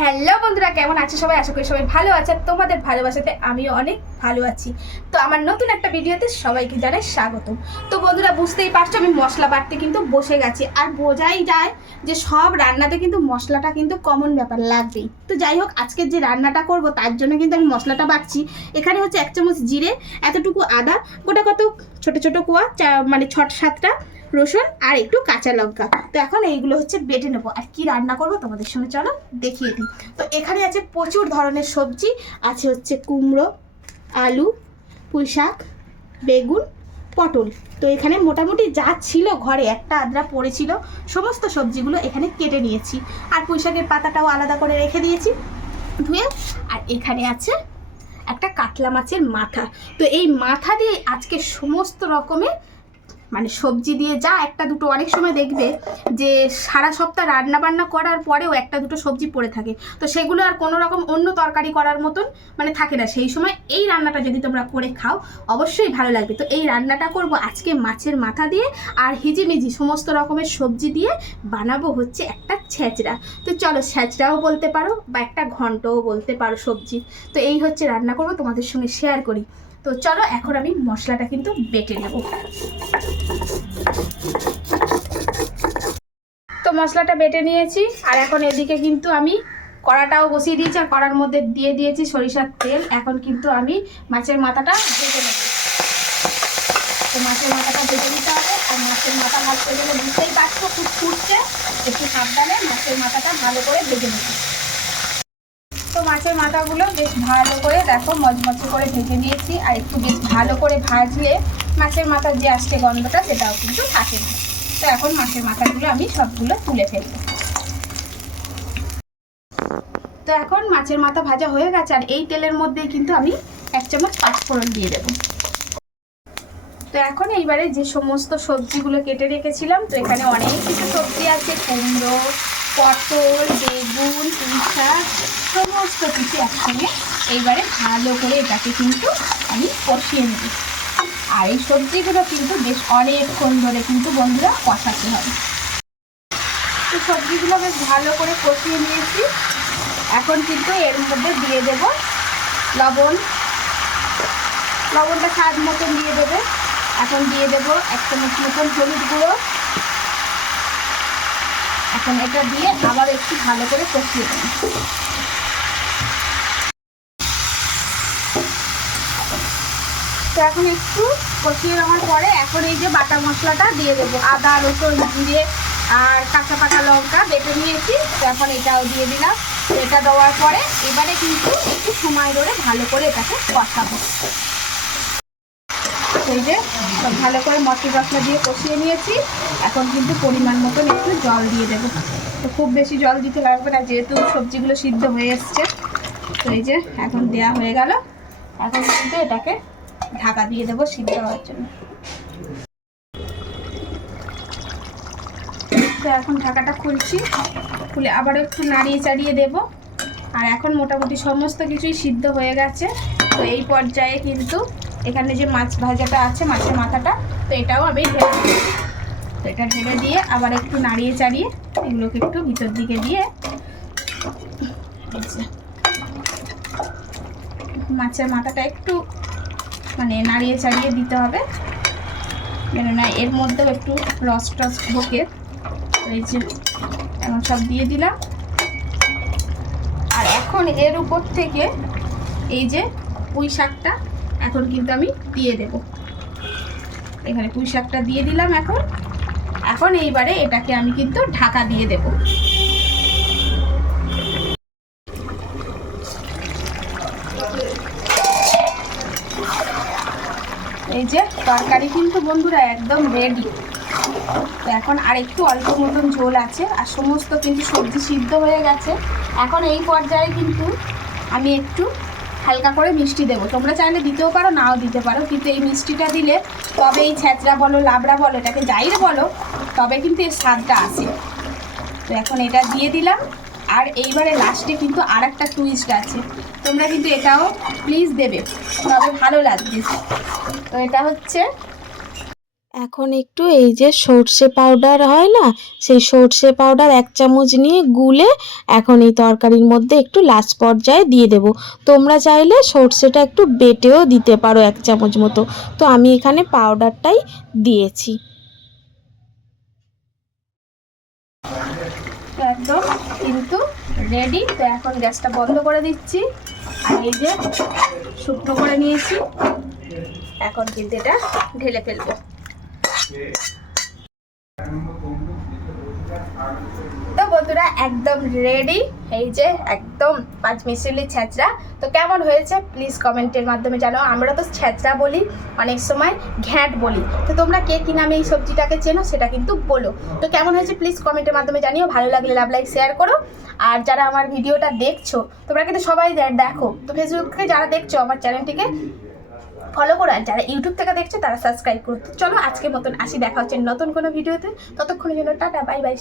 Hello বন্ধুরা, কেমন আছো সবাই? আশা করি সবাই ভালো আছে। তোমাদের ভালোবাসাতে আমিও অনেক ভালো আছি। তো আমার নতুন একটা ভিডিওতে সবাইকে জানাই স্বাগতম। তো বন্ধুরা, বুঝতেই পারছো আমি মশলা বাটতে কিন্তু বসে গেছি। আর বোঝাই যায় যে সব রান্নাতে কিন্তু মশলাটা কিন্তু কমন ব্যাপার লাগবেই। তো যাই হোক, আজকের যে রান্নাটা করব তার জন্য কিন্তু আমি মশলাটা বাটছি। এখানে হচ্ছে 1 চামচ জিরে, এতটুকু আদা, গোটা কত ছোট ছোট কোয়া মানে 6-7টা রসুন আর একটু কাঁচা লঙ্কা। তো এখন এইগুলো হচ্ছে বেটে নেবো। আর কি রান্না করবো তোমাদের সঙ্গে চলো দেখিয়ে দিই। তো এখানে আছে প্রচুর ধরনের সবজি, আছে হচ্ছে কুমড়ো, আলু, পুঁই শাক, বেগুন, পটল। তো এখানে মোটামুটি যা ছিল ঘরে, একটা আদ্রা পড়েছিল, সমস্ত সবজিগুলো এখানে কেটে নিয়েছি। আর পুঁই শাকের পাতাটাও আলাদা করে রেখে দিয়েছি ধুয়ে। আর এখানে আছে একটা কাতলা মাছের মাথা। তো এই মাথা দিয়ে আজকে সমস্ত রকমের মানে সবজি দিয়ে যা একটা দুটো, অনেক সময় দেখবে যে সারা সপ্তাহ রান্না বান্না করার পরেও একটা দুটো সবজি পড়ে থাকে, তো সেগুলো আর কোনো রকম অন্য তরকারি করার মতন মানে থাকে না। সেই সময় এই রান্নাটা যদি তোমরা করে খাও অবশ্যই ভালো লাগবে। তো এই রান্নাটা করব আজকে মাছের মাথা দিয়ে আর হিজিমিজি সমস্ত রকমের সবজি দিয়ে বানাবো হচ্ছে একটা ছেঁচড়া। তো চলো, ছেঁচড়াও বলতে পারো বা একটা ঘন্টও বলতে পারো সবজি। তো এই হচ্ছে রান্না করবো, তোমাদের সঙ্গে শেয়ার করি। তো চলো এখন আমি মশলাটা কিন্তু বেটে নেব। তো মশলাটা বেটে নিয়েছি। আর এখন এদিকে কিন্তু আমি কড়াটাও বসিয়ে দিয়েছি, আর কড়ার মধ্যে দিয়ে দিয়েছি সরিষার তেল। এখন কিন্তু আমি মাছের মাথাটা ভেজে নেব। তো মাছের মাথাটা ভেজে নিতে হবে। আর মাছের মাথা ভাজতে গেলে বুঝতেই পারছো খুব ফুটছে, একটু সাবধানে মাছের মাথাটা ভালো করে ভেজে নেব। তো মাছের মাথাগুলো বেশ ভালো করে দেখো মচমচে করে ভেজে নিয়েছি। আর একটু বেশ ভালো করে ভাজলে মাছের মাথার যে আজকে গন্ধটা সেটাও কিন্তু থাকে না। তো এখন মাছের মাথাগুলো আমি সবগুলো তুলে ফেলবো। তো এখন মাছের মাথা ভাজা হয়ে গেছে। আর এই তেলের মধ্যেই কিন্তু আমি 1 চামচ পাঁচফোড়ন দিয়ে দেবো। তো এখন এইবারে যে সমস্ত সবজিগুলো কেটে রেখেছিলাম, তো এখানে অনেক কিছু সবজি আছে, কুমড়ো, পটল, বেগুন, পুঁই শাক, সমস্ত কিছু একসঙ্গে এইবারে ভালো করে এটাকে কিন্তু আমি কষিয়ে নেব। আর এই সবজিগুলো কিন্তু বেশ অনেকক্ষণ ধরে কিন্তু বন্ধুরা কষাতে হবে। তো সবজিগুলো বেশ ভালো করে কষিয়ে নিয়েছি। এখন কিন্তু এর মধ্যে দিয়ে দেব লবণ। লবণটা স্বাদ মতন দিয়ে দেবে। এখন দিয়ে দেব 1 চামচ মতন হলুদ গুঁড়ো। এখন এটা দিয়ে আবার একটু ভালো করে কষিয়ে দেব। তো এখন একটু কষিয়ে নেওয়ার পরে এখন এই যে বাটা মশলাটা দিয়ে দেবো। আদা, রসুন, জিরে আর কাঁচা পাকা লঙ্কা বেটে নিয়েছি। তো এখন এটাও দিয়ে দিলাম। এটা দেওয়ার পরে এবারে কিন্তু একটু সময় ধরে ভালো করে এটাকে কষাবো। এই যে সব ভালো করে মশলা দিয়ে কষিয়ে নিয়েছি। এখন কিন্তু পরিমাণ মতন একটু জল দিয়ে দেবো। তো খুব বেশি জল দিতে লাগবে না, যেহেতু সবজিগুলো সিদ্ধ হয়ে এসছে। তো এই যে এখন দেওয়া হয়ে গেল। এখন কিন্তু এটাকে ঢাকা দিয়ে দেবো সিদ্ধ হওয়ার জন্য। তো এখন ঢাকাটা খুলছি, খুলে আবার একটু নাড়িয়ে চাড়িয়ে দেবো। আর এখন মোটামুটি সমস্ত কিছুই সিদ্ধ হয়ে গেছে। তো এই পর্যায়ে কিন্তু এখানে যে মাছ ভাজাটা আছে, মাছের মাথাটা, তো এটাও আমি ঢেলে দিই। তো এটা ঢেলে দিয়ে আবার একটু নাড়িয়ে চাড়িয়ে এগুলোকে একটু ভিতর দিকে দিয়ে মাছের মাথাটা একটু মানে নাড়িয়ে চাড়িয়ে দিতে হবে, কেননা এর মধ্যেও একটু রস টস ঢোকে। তো এই যে এখন সব দিয়ে দিলাম। আর এখন এর উপর থেকে এই যে পুঁই শাকটা এখন কিন্তু আমি দিয়ে দেব। এখানে পুঁই শাকটা দিয়ে দিলাম। এখন এইবারে এটাকে আমি কিন্তু ঢাকা দিয়ে দেব। এই যে তরকারি কিন্তু বন্ধুরা একদম রেডি। তো এখন আর একটু অল্প মতন ঝোল আছে, আর সমস্ত কিন্তু সবজি সিদ্ধ হয়ে গেছে। এখন এই পর্যায়ে কিন্তু আমি একটু হালকা করে মিষ্টি দেবো। তোমরা চাইলে দিতেও পারো, নাও দিতে পারো, কিন্তু এই মিষ্টিটা দিলে তবে এই ছেঁচড়া বলো, লাবড়া বলো, এটাকে যাই বলো, তবে কিন্তু এর স্বাদটা আসে। তো এখন এটা দিয়ে দিলাম। আর এইবারে লাস্টে কিন্তু আর একটা টুইস্ট আছে, তোমরা কিন্তু এটাও প্লিজ দেবে, তবে ভালো লাগবে। তো এটা হচ্ছে এখন একটু এই যে সর্ষে পাউডার হয় না, সেই সর্ষে পাউডার 1 চামচ নিয়ে গুলে এখন এই তরকারির মধ্যে একটু লাস্ট পর্যায়ে দিয়ে দেব। তোমরা চাইলে সর্ষেটা একটু বেটেও দিতে পারো 1 চামচ মতো, তো আমি এখানে পাউডারটাই দিয়েছি। তো একদম কিন্তু রেডি। তো এখন গ্যাসটা বন্ধ করে দিচ্ছি, আর এই যে শুকনো করে নিয়েছি, এখন কিন্তু এটা ঢেলে ফেলবো। তো বন্ধুরা একদম রেডি, এই যে একদম 5 মিশালি ছেঁচড়া। তো কেমন হয়েছে প্লিজ কমেন্টের মাধ্যমে জানাও। আমরা তো ছেঁচড়া বলি, অনেক সময় ঘ্যাঁট বলি, তো তোমরা কে কি নামে এই সবজিটাকে চেনো সেটা কিন্তু বলো। তো কেমন হয়েছে প্লিজ কমেন্টের মাধ্যমে জানিও। ভালো লাগলে লাভ লাইক শেয়ার করো। আর যারা আমার ভিডিওটা দেখছো, তোমরা কিন্তু সবাই দেখো, তো ফেসবুক থেকে যারা দেখছো আমার চ্যানেলটিকে ফলো করো, আর যারা ইউটিউব থেকে দেখছো তারা সাবস্ক্রাইব করো। তো চলো আজকের মতন আসি, দেখা হচ্ছে নতুন কোনো ভিডিওতে। ততক্ষণের জন্য টাটা, বাই বাই।